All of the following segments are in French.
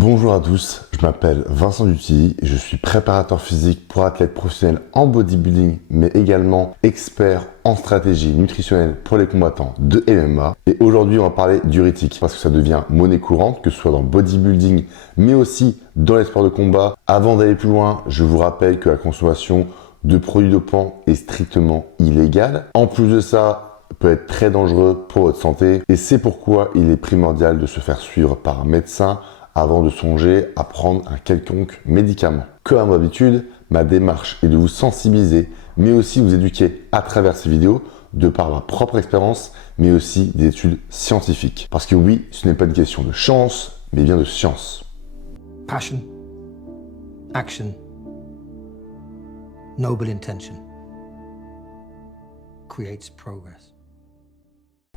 Bonjour à tous, je m'appelle Vincent Dutilly et je suis préparateur physique pour athlètes professionnels en bodybuilding, mais également expert en stratégie nutritionnelle pour les combattants de MMA. Et aujourd'hui, on va parler diurétique parce que ça devient monnaie courante, que ce soit dans bodybuilding, mais aussi dans les sports de combat. Avant d'aller plus loin, je vous rappelle que la consommation de produits dopants est strictement illégale. En plus de ça, peut être très dangereux pour votre santé et c'est pourquoi il est primordial de se faire suivre par un médecin avant de songer à prendre un quelconque médicament. Comme à mon habitude, ma démarche est de vous sensibiliser, mais aussi vous éduquer à travers ces vidéos, de par ma propre expérience, mais aussi des études scientifiques. Parce que oui, ce n'est pas une question de chance, mais bien de science. Passion, action, noble intention creates progress.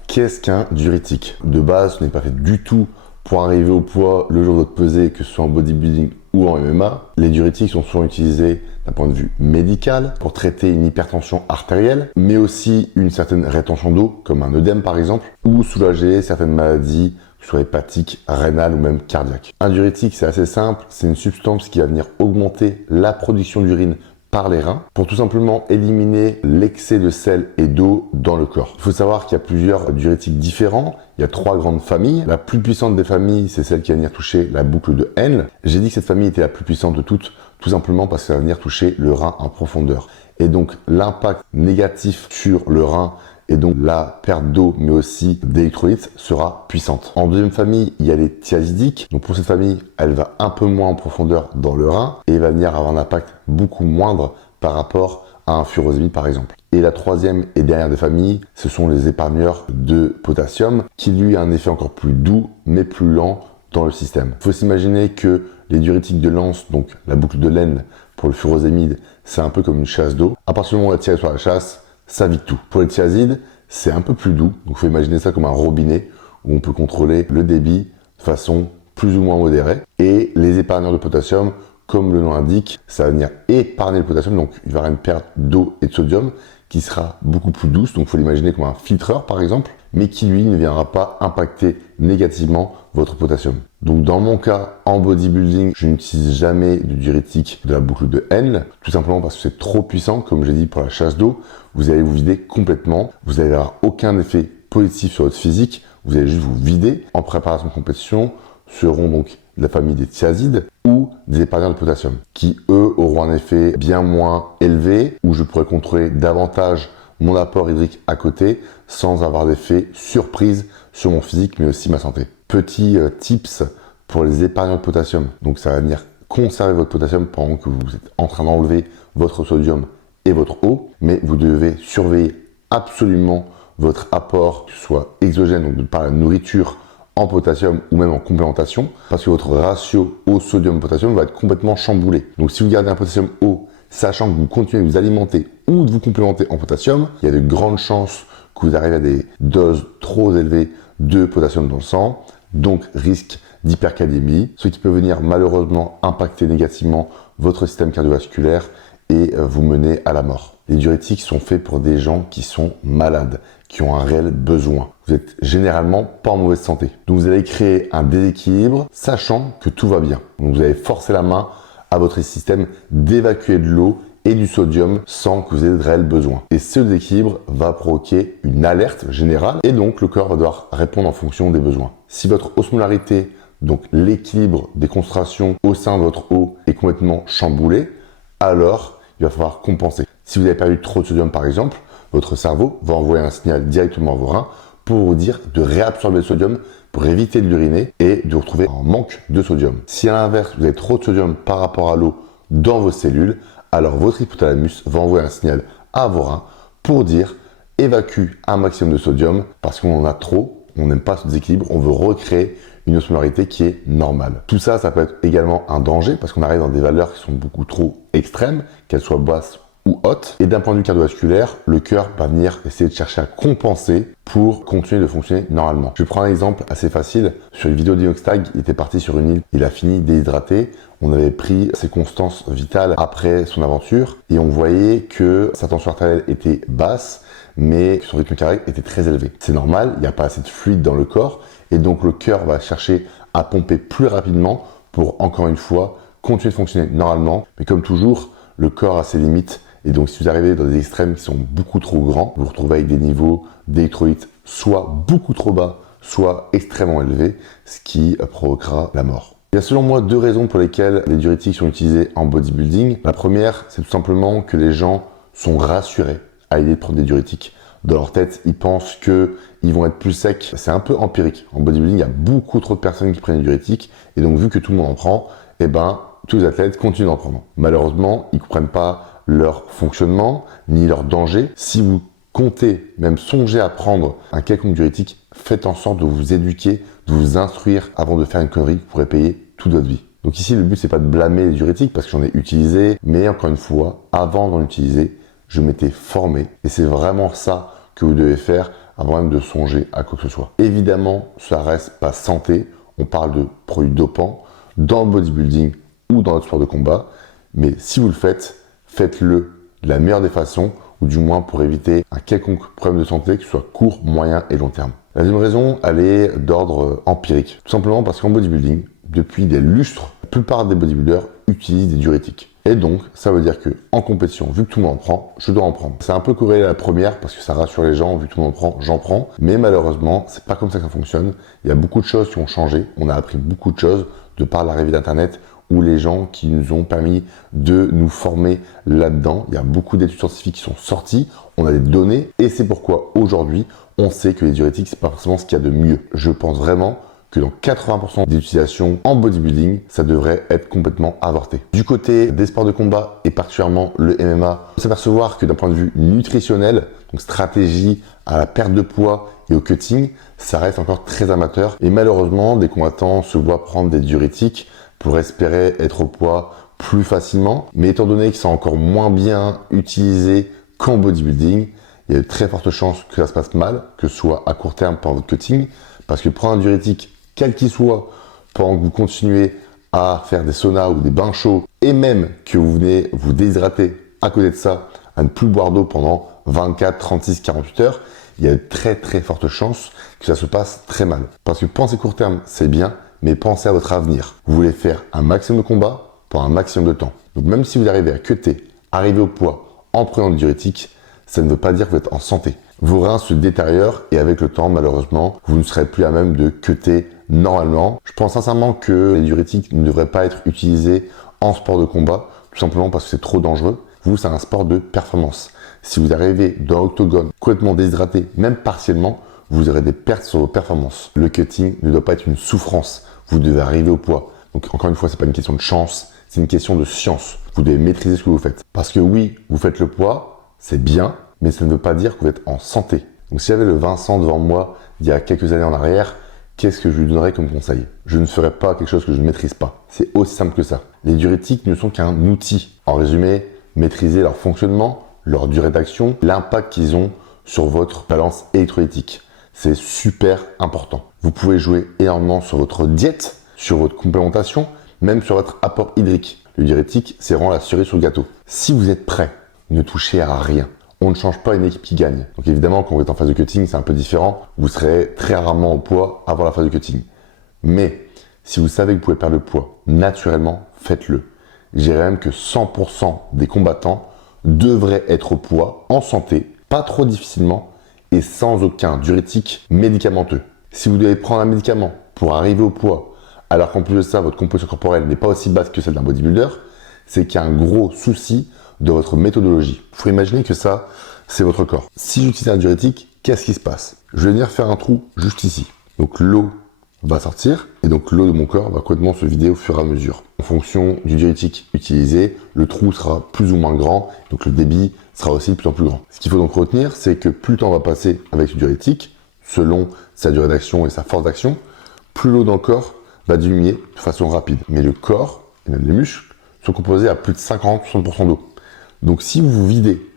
Qu'est-ce qu'un diurétique? De base, ce n'est pas fait du tout pour arriver au poids le jour de votre pesée, que ce soit en bodybuilding ou en MMA. Les diurétiques sont souvent utilisés d'un point de vue médical pour traiter une hypertension artérielle, mais aussi une certaine rétention d'eau, comme un œdème par exemple, ou soulager certaines maladies, que ce soit hépatiques, rénales ou même cardiaques. Un diurétique, c'est assez simple, c'est une substance qui va venir augmenter la production d'urine par les reins pour tout simplement éliminer l'excès de sel et d'eau dans le corps. Il faut savoir qu'il y a plusieurs diurétiques différents. Il y a 3 grandes familles. La plus puissante des familles, c'est celle qui va venir toucher la boucle de Henle. J'ai dit que cette famille était la plus puissante de toutes, tout simplement parce qu'elle va venir toucher le rein en profondeur. Et donc l'impact négatif sur le rein et donc la perte d'eau mais aussi d'électrolytes sera puissante. En deuxième famille, il y a les thiazidiques. Donc pour cette famille, elle va un peu moins en profondeur dans le rein et va venir avoir un impact beaucoup moindre par rapport à un furosémide par exemple. Et la troisième et dernière des familles, ce sont les épargneurs de potassium qui lui a un effet encore plus doux mais plus lent dans le système. Il faut s'imaginer que les diurétiques de Lens, donc la boucle de laine pour le furosémide, c'est un peu comme une chasse d'eau. À partir du moment où on va tirer sur la chasse, ça vide tout. Pour les thiazides, c'est un peu plus doux. Donc, il faut imaginer ça comme un robinet où on peut contrôler le débit de façon plus ou moins modérée. Et les épargneurs de potassium, comme le nom l'indique, ça va venir épargner le potassium. Donc, il va y avoir une perte d'eau et de sodium qui sera beaucoup plus douce. Donc, il faut l'imaginer comme un filtreur, par exemple, mais qui, lui, ne viendra pas impacter négativement votre potassium. Donc, dans mon cas, en bodybuilding, je n'utilise jamais de diurétique de la boucle de Henle, tout simplement parce que c'est trop puissant, comme j'ai dit, pour la chasse d'eau. Vous allez vous vider complètement. Vous n'allez avoir aucun effet positif sur votre physique. Vous allez juste vous vider. En préparation de compétition, seront donc de la famille des thiazides ou des épargneurs de potassium, qui eux auront un effet bien moins élevé, où je pourrais contrôler davantage mon apport hydrique à côté, sans avoir d'effet surprise sur mon physique, mais aussi ma santé. Petit tips pour les épargnants de potassium. Donc ça va venir conserver votre potassium pendant que vous êtes en train d'enlever votre sodium et votre eau, mais vous devez surveiller absolument votre apport, que ce soit exogène, donc par la nourriture, en potassium ou même en complémentation, parce que votre ratio eau sodium-potassium va être complètement chamboulé. Donc si vous gardez un potassium haut, sachant que vous continuez de vous alimenter ou de vous complémenter en potassium, il y a de grandes chances que vous arrivez à des doses trop élevées de potassium dans le sang, donc risque d'hypercalémie, ce qui peut venir malheureusement impacter négativement votre système cardiovasculaire et vous mener à la mort. Les diurétiques sont faits pour des gens qui sont malades, qui ont un réel besoin. Vous êtes généralement pas en mauvaise santé. Donc vous allez créer un déséquilibre, sachant que tout va bien. Donc vous allez forcer la main à votre système d'évacuer de l'eau et du sodium sans que vous ayez de réel besoin. Et ce déséquilibre va provoquer une alerte générale et donc le corps va devoir répondre en fonction des besoins. Si votre osmolarité, donc l'équilibre des concentrations au sein de votre eau, est complètement chamboulé, alors il va falloir compenser. Si vous avez perdu trop de sodium par exemple, votre cerveau va envoyer un signal directement à vos reins pour vous dire de réabsorber le sodium pour éviter de l'uriner et de vous retrouver en manque de sodium. Si à l'inverse, vous avez trop de sodium par rapport à l'eau dans vos cellules, alors votre hypothalamus va envoyer un signal à vos reins pour dire évacue un maximum de sodium parce qu'on en a trop, on n'aime pas ce déséquilibre, on veut recréer une osmolarité qui est normale. Tout ça, ça peut être également un danger parce qu'on arrive dans des valeurs qui sont beaucoup trop extrêmes, qu'elles soient basses ou haute. Et d'un point de vue cardiovasculaire, le cœur va venir essayer de chercher à compenser pour continuer de fonctionner normalement. Je prends un exemple assez facile. Sur une vidéo d'Inoxtag, il était parti sur une île, il a fini déhydraté. On avait pris ses constances vitales après son aventure et on voyait que sa tension artérielle était basse, mais son rythme cardiaque était très élevé. C'est normal, il n'y a pas assez de fluide dans le corps et donc le cœur va chercher à pomper plus rapidement pour, encore une fois, continuer de fonctionner normalement. Mais comme toujours, le corps a ses limites. Et donc, si vous arrivez dans des extrêmes qui sont beaucoup trop grands, vous vous retrouvez avec des niveaux d'électrolytes soit beaucoup trop bas, soit extrêmement élevés, ce qui provoquera la mort. Il y a selon moi deux raisons pour lesquelles les diurétiques sont utilisés en bodybuilding. La première, c'est tout simplement que les gens sont rassurés à l'idée de prendre des diurétiques. Dans leur tête, ils pensent qu'ils vont être plus secs. C'est un peu empirique. En bodybuilding, il y a beaucoup trop de personnes qui prennent des diurétiques. Et donc, vu que tout le monde en prend, eh ben, tous les athlètes continuent d'en prendre. Malheureusement, ils ne comprennent pas leur fonctionnement, ni leur danger. Si vous comptez, même songez à prendre un quelconque diurétique, faites en sorte de vous éduquer, de vous instruire avant de faire une connerie que vous pourrez payer toute votre vie. Donc ici, le but, c'est pas de blâmer les diurétiques parce que j'en ai utilisé, mais encore une fois, avant d'en utiliser, je m'étais formé. Et c'est vraiment ça que vous devez faire avant même de songer à quoi que ce soit. Évidemment, ça reste pas santé. On parle de produits dopants dans le bodybuilding ou dans notre sport de combat. Mais si vous le faites, faites-le de la meilleure des façons, ou du moins pour éviter un quelconque problème de santé, que ce soit court, moyen et long terme. La deuxième raison, elle est d'ordre empirique. Tout simplement parce qu'en bodybuilding, depuis des lustres, la plupart des bodybuilders utilisent des diurétiques. Et donc, ça veut dire que en compétition, vu que tout le monde en prend, je dois en prendre. C'est un peu corrélé à la première parce que ça rassure les gens, vu que tout le monde en prend, j'en prends. Mais malheureusement, c'est pas comme ça que ça fonctionne. Il y a beaucoup de choses qui ont changé. On a appris beaucoup de choses de par l'arrivée d'Internet ou les gens qui nous ont permis de nous former là-dedans. Il y a beaucoup d'études scientifiques qui sont sorties. On a des données et c'est pourquoi aujourd'hui, on sait que les diurétiques, c'est pas forcément ce qu'il y a de mieux. Je pense vraiment que dans 80% des utilisations en bodybuilding, ça devrait être complètement avorté. Du côté des sports de combat et particulièrement le MMA, on peut s'apercevoir que d'un point de vue nutritionnel, donc stratégie à la perte de poids et au cutting, ça reste encore très amateur. Et malheureusement, des combattants se voient prendre des diurétiques pour espérer être au poids plus facilement. Mais étant donné que c'est encore moins bien utilisé qu'en bodybuilding, il y a de très fortes chances que ça se passe mal, que ce soit à court terme pendant votre cutting, parce que prendre un diurétique quel qu'il soit, pendant que vous continuez à faire des saunas ou des bains chauds, et même que vous venez vous déshydrater à côté de ça, à ne plus boire d'eau pendant 24, 36, 48 heures, il y a de très très fortes chances que ça se passe très mal. Parce que penser court terme, c'est bien, mais pensez à votre avenir. Vous voulez faire un maximum de combats pour un maximum de temps. Donc même si vous arrivez à cutter, arriver au poids en prenant le diurétique, ça ne veut pas dire que vous êtes en santé. Vos reins se détériorent et avec le temps, malheureusement, vous ne serez plus à même de cutter normalement. Je pense sincèrement que les diurétiques ne devraient pas être utilisés en sport de combat, tout simplement parce que c'est trop dangereux. Vous, c'est un sport de performance. Si vous arrivez dans l'octogone complètement déshydraté, même partiellement, vous aurez des pertes sur vos performances. Le cutting ne doit pas être une souffrance. Vous devez arriver au poids. Donc encore une fois, c'est pas une question de chance, c'est une question de science. Vous devez maîtriser ce que vous faites. Parce que oui, vous faites le poids, c'est bien, mais ça ne veut pas dire que vous êtes en santé. Donc si j'avais le Vincent devant moi d'il y a quelques années en arrière, qu'est-ce que je lui donnerais comme conseil? Je ne ferais pas quelque chose que je ne maîtrise pas. C'est aussi simple que ça. Les diurétiques ne sont qu'un outil. En résumé, maîtriser leur fonctionnement, leur durée d'action, l'impact qu'ils ont sur votre balance électrolytique. C'est super important. Vous pouvez jouer énormément sur votre diète, sur votre complémentation, même sur votre apport hydrique. Le diurétique, c'est vraiment la cerise sur le gâteau. Si vous êtes prêt, ne touchez à rien. On ne change pas une équipe qui gagne. Donc évidemment, quand vous êtes en phase de cutting, c'est un peu différent. Vous serez très rarement au poids avant la phase de cutting. Mais si vous savez que vous pouvez perdre le poids naturellement, faites-le. Je dirais même que 100% des combattants devraient être au poids, en santé, pas trop difficilement et sans aucun diurétique médicamenteux. Si vous devez prendre un médicament pour arriver au poids, alors qu'en plus de ça, votre composition corporelle n'est pas aussi basse que celle d'un bodybuilder, c'est qu'il y a un gros souci de votre méthodologie. Il faut imaginer que ça, c'est votre corps. Si j'utilise un diurétique, qu'est-ce qui se passe? Je vais venir faire un trou juste ici. Donc l'eau va sortir et donc l'eau de mon corps va complètement se vider au fur et à mesure. En fonction du diurétique utilisé, le trou sera plus ou moins grand, donc le débit sera aussi de plus en plus grand. Ce qu'il faut donc retenir, c'est que plus le temps va passer avec ce diurétique, selon sa durée d'action et sa force d'action, plus l'eau dans le corps va diminuer de façon rapide. Mais le corps, et même les muscles, sont composés à plus de 50-60% d'eau. Donc si vous videz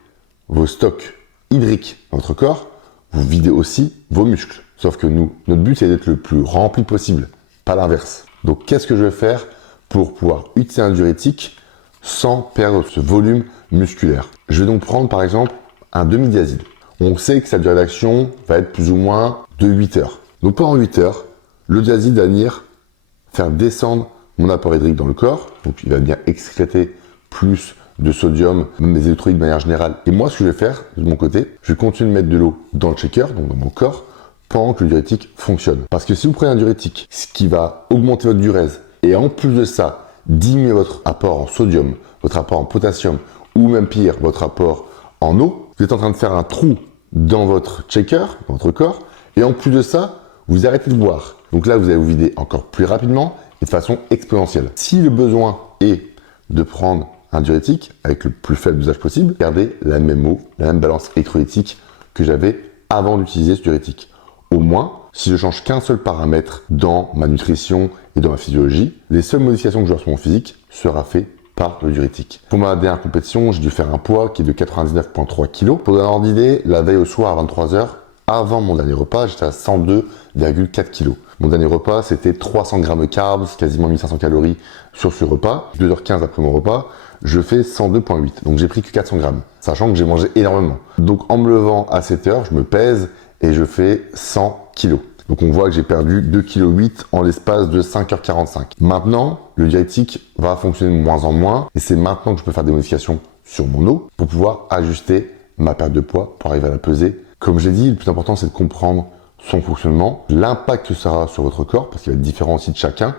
vos stocks hydriques dans votre corps, vous videz aussi vos muscles. Sauf que nous, notre but c'est d'être le plus rempli possible, pas l'inverse. Donc qu'est-ce que je vais faire pour pouvoir utiliser un diurétique sans perdre ce volume musculaire? Je vais donc prendre par exemple un demi-diazide. On sait que sa durée d'action va être plus ou moins de 8 heures. Donc pendant 8 heures, le diazide va venir faire descendre mon apport hydrique dans le corps, donc il va bien excréter plus de sodium, même des électrolytes de manière générale. Et moi, ce que je vais faire de mon côté, je vais continuer de mettre de l'eau dans le shaker, donc dans mon corps, pendant que le diurétique fonctionne. Parce que si vous prenez un diurétique, ce qui va augmenter votre diurèse, et en plus de ça, diminuer votre apport en sodium, votre apport en potassium, ou même pire, votre apport en eau, vous êtes en train de faire un trou dans votre shaker, dans votre corps, et en plus de ça, vous arrêtez de boire. Donc là, vous allez vous vider encore plus rapidement et de façon exponentielle. Si le besoin est de prendre un diurétique avec le plus faible dosage possible, gardez la même eau, la même balance électrolytique que j'avais avant d'utiliser ce diurétique. Au moins, si je change qu'un seul paramètre dans ma nutrition et dans ma physiologie, les seules modifications que je vais sur mon physique sera fait par le diurétique. Pour ma dernière compétition, j'ai dû faire un poids qui est de 99,3 kg. Pour donner un ordre d'idée, la veille au soir à 23 h, avant mon dernier repas, j'étais à 102,4 kg. Mon dernier repas, c'était 300 g de carbs, quasiment 1500 calories sur ce repas. 2h15 après mon repas, je fais 102,8. Donc j'ai pris que 400 grammes, sachant que j'ai mangé énormément. Donc en me levant à 7 h, je me pèse et je fais 100 kg. Donc on voit que j'ai perdu 2,8 kg en l'espace de 5h45. Maintenant, le diurétique va fonctionner de moins en moins et c'est maintenant que je peux faire des modifications sur mon eau pour pouvoir ajuster ma perte de poids pour arriver à la peser. Comme je l'ai dit, le plus important c'est de comprendre son fonctionnement, l'impact que ça aura sur votre corps, parce qu'il va être différent aussi de chacun,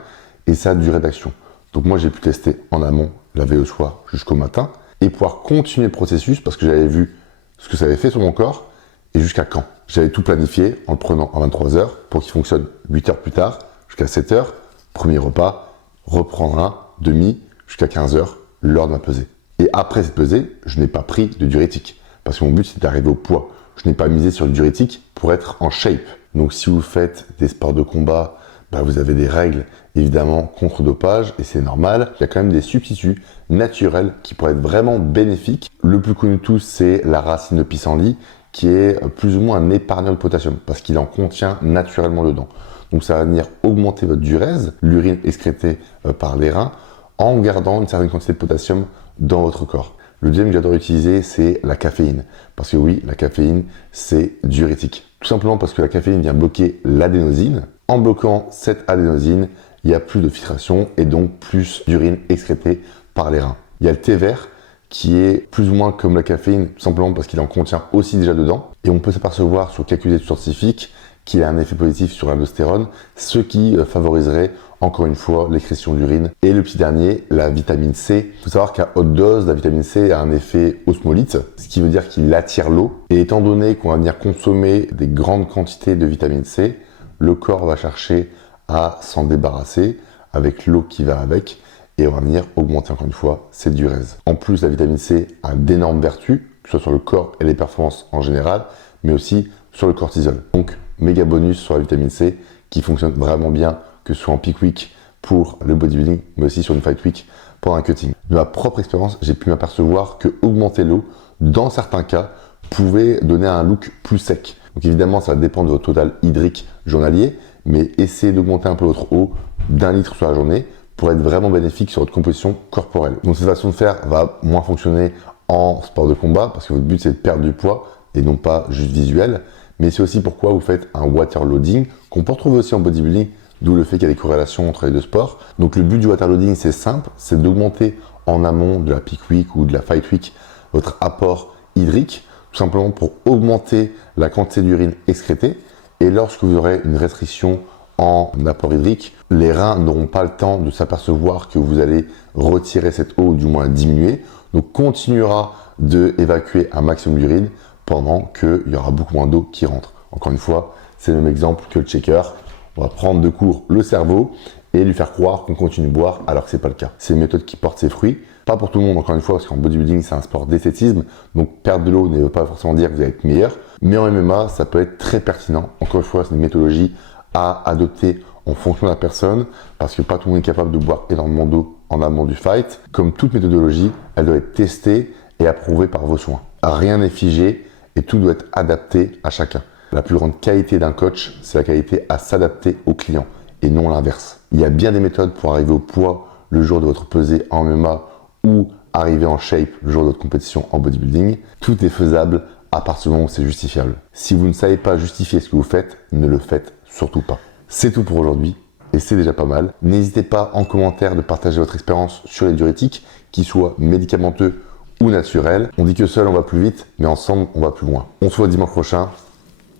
et sa durée d'action. Donc moi j'ai pu tester en amont, la veille au soir jusqu'au matin, et pouvoir continuer le processus parce que j'avais vu ce que ça avait fait sur mon corps et jusqu'à quand. J'avais tout planifié en le prenant à 23 h pour qu'il fonctionne 8 heures plus tard, jusqu'à 7 h, premier repas, reprendre un demi jusqu'à 15 h, l'heure de ma pesée. Et après cette pesée, je n'ai pas pris de diurétique, parce que mon but c'était d'arriver au poids. Je n'ai pas misé sur le diurétique pour être en shape. Donc si vous faites des sports de combat, vous avez des règles évidemment contre dopage et c'est normal. Il y a quand même des substituts naturels qui pourraient être vraiment bénéfiques. Le plus connu de tous, c'est la racine de pissenlit qui est plus ou moins un épargneur de potassium parce qu'il en contient naturellement dedans. Donc ça va venir augmenter votre diurèse, l'urine excrétée par les reins, en gardant une certaine quantité de potassium dans votre corps. Le deuxième que j'adore utiliser, c'est la caféine. Parce que oui, la caféine, c'est diurétique. Tout simplement parce que la caféine vient bloquer l'adénosine. En bloquant cette adénosine, il y a plus de filtration et donc plus d'urine excrétée par les reins. Il y a le thé vert qui est plus ou moins comme la caféine, tout simplement parce qu'il en contient aussi déjà dedans. Et on peut s'apercevoir sur quelques études scientifiques qu'il a un effet positif sur l'aldostérone, ce qui favoriserait encore une fois l'excrétion d'urine. Et le petit dernier, la vitamine C. Il faut savoir qu'à haute dose, la vitamine C a un effet osmolyte, ce qui veut dire qu'il attire l'eau. Et étant donné qu'on va venir consommer des grandes quantités de vitamine C, le corps va chercher à s'en débarrasser avec l'eau qui va avec et on va venir augmenter encore une fois cette diurèse. En plus, la vitamine C a d'énormes vertus, que ce soit sur le corps et les performances en général, mais aussi sur le cortisol. Donc, méga bonus sur la vitamine C qui fonctionne vraiment bien, que ce soit en peak week pour le bodybuilding, mais aussi sur une fight week pour un cutting. De ma propre expérience, j'ai pu m'apercevoir que augmenter l'eau, dans certains cas, pouvait donner un look plus sec. Donc évidemment, ça va dépendre de votre total hydrique journalier, mais essayez d'augmenter un peu votre eau d'1 litre sur la journée pour être vraiment bénéfique sur votre composition corporelle. Donc cette façon de faire va moins fonctionner en sport de combat parce que votre but c'est de perdre du poids et non pas juste visuel, mais c'est aussi pourquoi vous faites un waterloading qu'on peut retrouver aussi en bodybuilding, d'où le fait qu'il y a des corrélations entre les deux sports. Donc le but du waterloading c'est simple, c'est d'augmenter en amont de la peak week ou de la fight week votre apport hydrique, tout simplement pour augmenter la quantité d'urine excrétée. Et lorsque vous aurez une restriction en apport hydrique, les reins n'auront pas le temps de s'apercevoir que vous allez retirer cette eau, ou du moins diminuer. Donc continuera d'évacuer un maximum d'urine pendant qu'il y aura beaucoup moins d'eau qui rentre. Encore une fois, c'est le même exemple que le shaker. On va prendre de court le cerveau et lui faire croire qu'on continue de boire alors que c'est pas le cas. C'est une méthode qui porte ses fruits. Pas pour tout le monde, encore une fois, parce qu'en bodybuilding, c'est un sport d'esthétisme. Donc, perdre de l'eau ne veut pas forcément dire que vous allez être meilleur. Mais en MMA, ça peut être très pertinent. Encore une fois, c'est une méthodologie à adopter en fonction de la personne, parce que pas tout le monde est capable de boire énormément d'eau en amont du fight. Comme toute méthodologie, elle doit être testée et approuvée par vos soins. Rien n'est figé et tout doit être adapté à chacun. La plus grande qualité d'un coach, c'est la qualité à s'adapter au client et non l'inverse. Il y a bien des méthodes pour arriver au poids le jour de votre pesée en MMA ou arriver en shape le jour de votre compétition en bodybuilding. Tout est faisable à partir du moment où c'est justifiable. Si vous ne savez pas justifier ce que vous faites, ne le faites surtout pas. C'est tout pour aujourd'hui et c'est déjà pas mal. N'hésitez pas en commentaire de partager votre expérience sur les diurétiques, qu'ils soient médicamenteux ou naturels. On dit que seul on va plus vite, mais ensemble on va plus loin. On se voit dimanche prochain.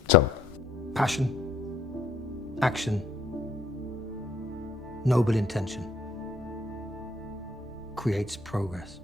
Ciao. Passion, action, noble intention creates progress.